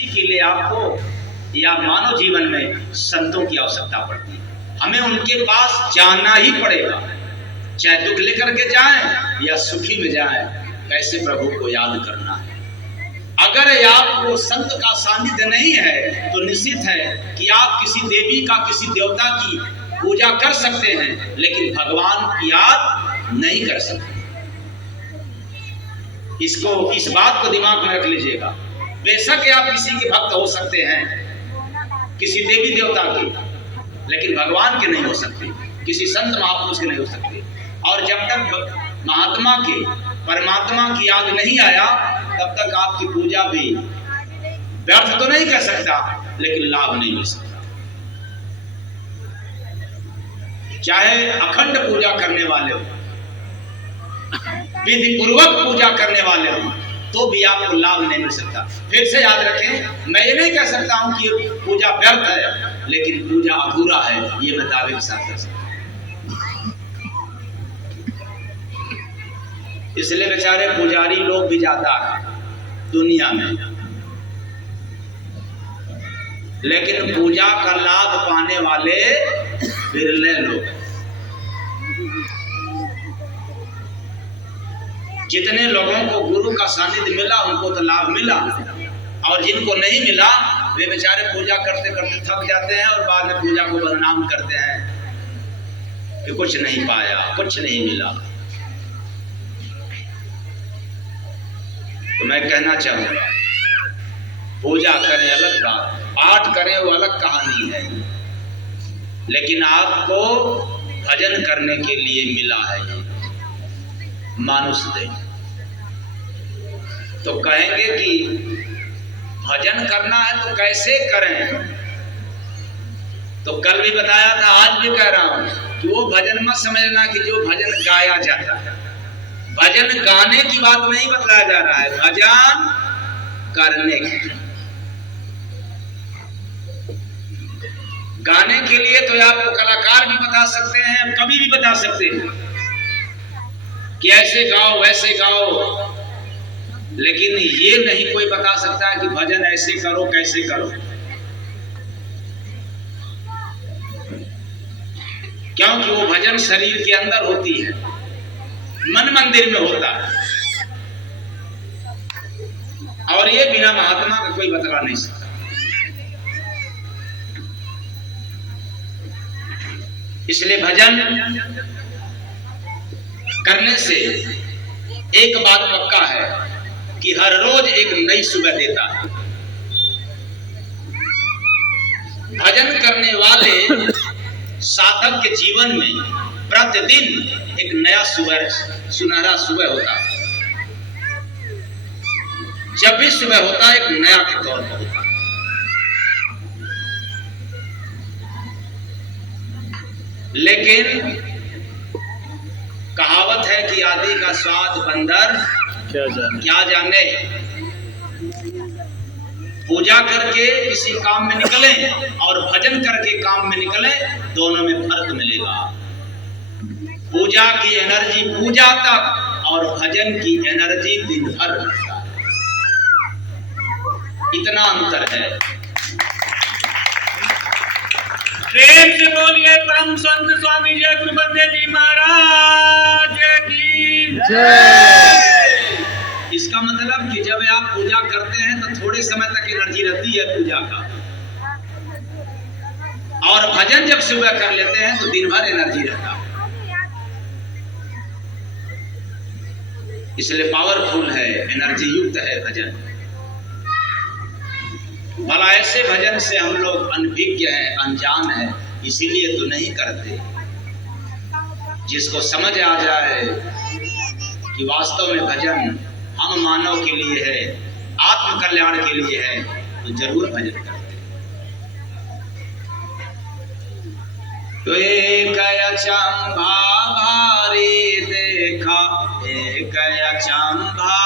इसी के लिए आपको या मानव जीवन में संतों की आवश्यकता पड़ती है। हमें उनके पास जाना ही पड़ेगा, चाहे दुख लेकर के जाएं या सुखी में जाएं, कैसे प्रभु को याद करना है। अगर आपको संत का सानिध्य नहीं है तो निश्चित है कि आप किसी देवी का, किसी देवता की पूजा कर सकते हैं, लेकिन भगवान की याद नहीं कर सकते। इस बात को दिमाग में रख लीजिएगा। बेशक आप किसी के भक्त हो सकते हैं, किसी देवी देवता के, लेकिन भगवान के नहीं हो सकते, किसी संत महापुरुष के नहीं हो सकते। और जब तक महात्मा के, परमात्मा की याद नहीं आया, तब तक आपकी पूजा भी व्यर्थ तो नहीं कर सकता, लेकिन लाभ नहीं मिल सकता। चाहे अखंड पूजा करने वाले हो, विधि पूर्वक पूजा करने वाले हो, तो भी आपको लाभ नहीं मिल सकता। फिर से याद रखें, मैं ये नहीं कह सकता हूं कि पूजा व्यर्थ है, लेकिन पूजा अधूरा है, ये मैं दावे के साथ कर सकता हूं। इसलिए बेचारे पुजारी लोग भी ज्यादा है दुनिया में, लेकिन पूजा का लाभ पाने वाले विरले लोग। जितने लोगों को गुरु का सानिध्य मिला उनको तो लाभ मिला, और जिनको नहीं मिला वे बेचारे पूजा करते करते थक जाते हैं और बाद में पूजा को बदनाम करते हैं कि कुछ नहीं पाया, कुछ नहीं मिला। तो मैं कहना चाहूंगा, पूजा करें अलग बात, पाठ करें वो अलग कहानी है, लेकिन आपको भजन करने के लिए मिला है मानुष दे। तो कहेंगे कि भजन करना है तो कैसे करें? तो कल भी बताया था, आज भी कह रहा हूं कि वो भजन मत समझना कि जो भजन गाया जाता है। भजन गाने की बात नहीं बतलाया जा रहा है, भजन करने की। गाने के लिए तो आपको कलाकार भी बता सकते हैं, कवि भी बता सकते हैं कि ऐसे गाओ वैसे गाओ, लेकिन ये नहीं कोई बता सकता है कि भजन ऐसे करो कैसे करो। क्योंकि वो भजन शरीर के अंदर होती है, मन मंदिर में होता है, और ये बिना महात्मा का कोई बतला नहीं सकता। इसलिए भजन करने से एक बात पक्का है कि हर रोज एक नई सुबह देता है। भजन करने वाले साधक के जीवन में प्रतिदिन एक नया सुबह, सुनहरा सुबह होता है। जब भी सुबह होता है एक नया के तौर पर होता है। लेकिन कहावत है कि आदि का स्वाद बंदर क्या जाने। पूजा करके किसी काम में निकले और भजन करके काम में निकले, दोनों में फर्क मिलेगा। पूजा की एनर्जी पूजा तक और भजन की एनर्जी दिन भर लगता है, इतना अंतर है। प्रेम से बोलिए परम संत स्वामी जय गुरुबंदे जी महाराज की जय। इसका मतलब कि जब आप पूजा करते हैं तो थोड़े समय तक एनर्जी रहती है पूजा का, और भजन जब सुबह कर लेते हैं तो दिन भर एनर्जी रहता है। इसलिए पावरफुल है, एनर्जी युक्त है भजन। भला ऐसे भजन से हम लोग अनभिज्ञ हैं, अनजान हैं, इसीलिए तो नहीं करते। जिसको समझ आ जाए कि वास्तव में भजन हम मानव के लिए है, आत्म कल्याण के लिए है, तो जरूर भजन करते। तो एक अचंभा भारी देखा, एक अचंभा